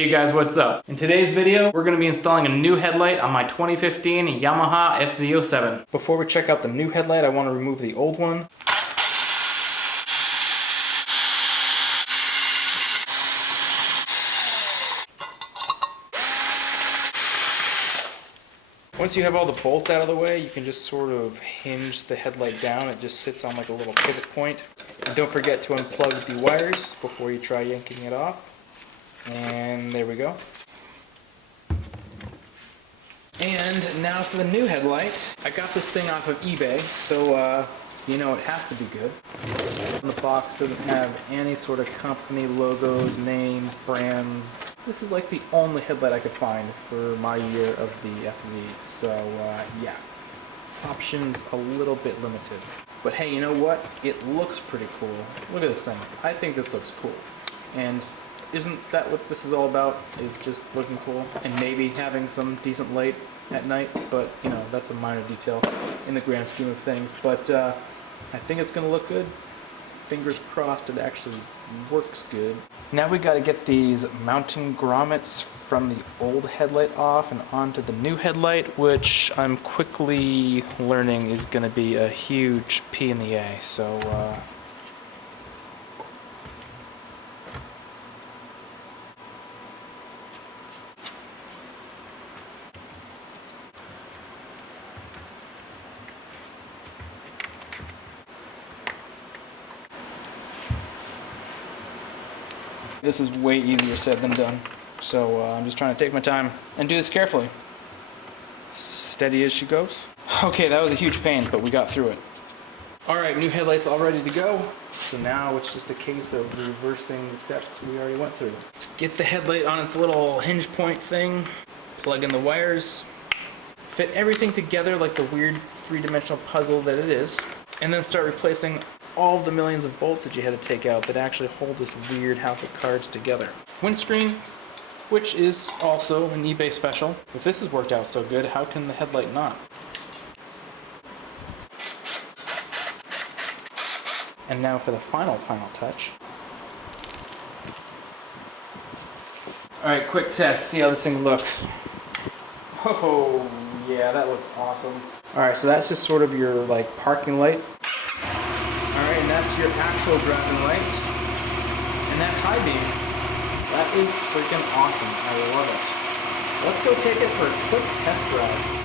Hey you guys, what's up? In today's video, we're going to be installing a new headlight on my 2015 Yamaha FZ-07. Before we check out the new headlight, I want to remove the old one. Once you have all the bolts out of the way, you can just sort of hinge the headlight down. It just sits on like a little pivot point. And don't forget to unplug the wires before you try yanking it off. And there we go. And now for the new headlight. I got this thing off of eBay, so you know it has to be good. The box doesn't have any sort of company logos, names, brands. This is like the only headlight I could find for my year of the FZ. So yeah, options a little bit limited. But hey, you know what? It looks pretty cool. Look at this thing. I think this looks cool. And isn't that what this is all about? Is just looking cool and maybe having some decent light at night, but you know, that's a minor detail in the grand scheme of things. But I think it's gonna look good. Fingers crossed it actually works good. Now we gotta get these mounting grommets from the old headlight off and onto the new headlight, which I'm quickly learning is gonna be a huge pain in the ass. So this is way easier said than done, so I'm just trying to take my time and do this carefully. Steady as she goes. Okay, that was a huge pain, but we got through it. Alright, new headlights all ready to go. So now it's just a case of reversing the steps we already went through. Get the headlight on its little hinge point thing, plug in the wires, fit everything together like the weird three-dimensional puzzle that it is, and then start replacing all of the millions of bolts that you had to take out that actually hold this weird house of cards together. Windscreen, which is also an eBay special. If this has worked out so good, how can the headlight not? And now for the final touch. Alright, quick test, see how this thing looks. Oh, yeah, that looks awesome. Alright, so that's just sort of your like parking light. Alright, and that's your actual driving lights. And that's high beam. That is freaking awesome. I love it. Let's go take it for a quick test drive.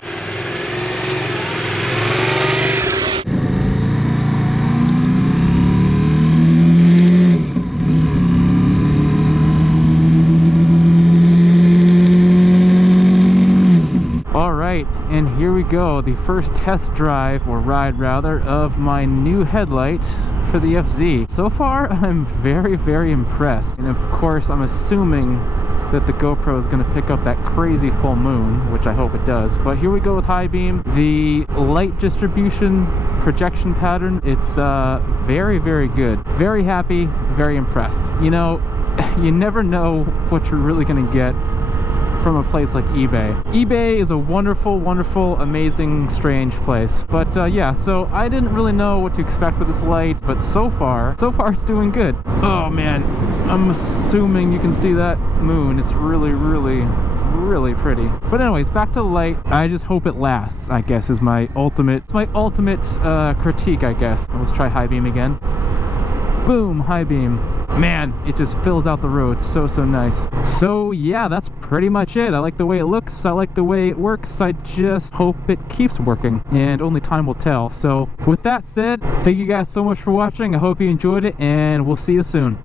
Alright, and here we go, the first test drive, or ride rather, of my new headlight for the FZ. So far, I'm very, very impressed. And of course, I'm assuming that the GoPro is going to pick up that crazy full moon, which I hope it does. But here we go with high beam. The light distribution projection pattern, it's very, very good. Very happy, very impressed. You know, you never know what you're really going to get from a place like eBay. eBay is a wonderful, wonderful, amazing, strange place. But yeah, so I didn't really know what to expect with this light, but so far it's doing good. Oh man, I'm assuming you can see that moon. It's really, really, really pretty. But anyways, back to the light. I just hope it lasts, I guess, is my ultimate critique, I guess. Let's try high beam again. Boom, high beam. Man, it just fills out the road so nice. So yeah, that's pretty much it. I like the way it looks, I like the way it works. I just hope it keeps working, and only time will tell. So with that said, thank you guys so much for watching. I hope you enjoyed it, and we'll see you soon.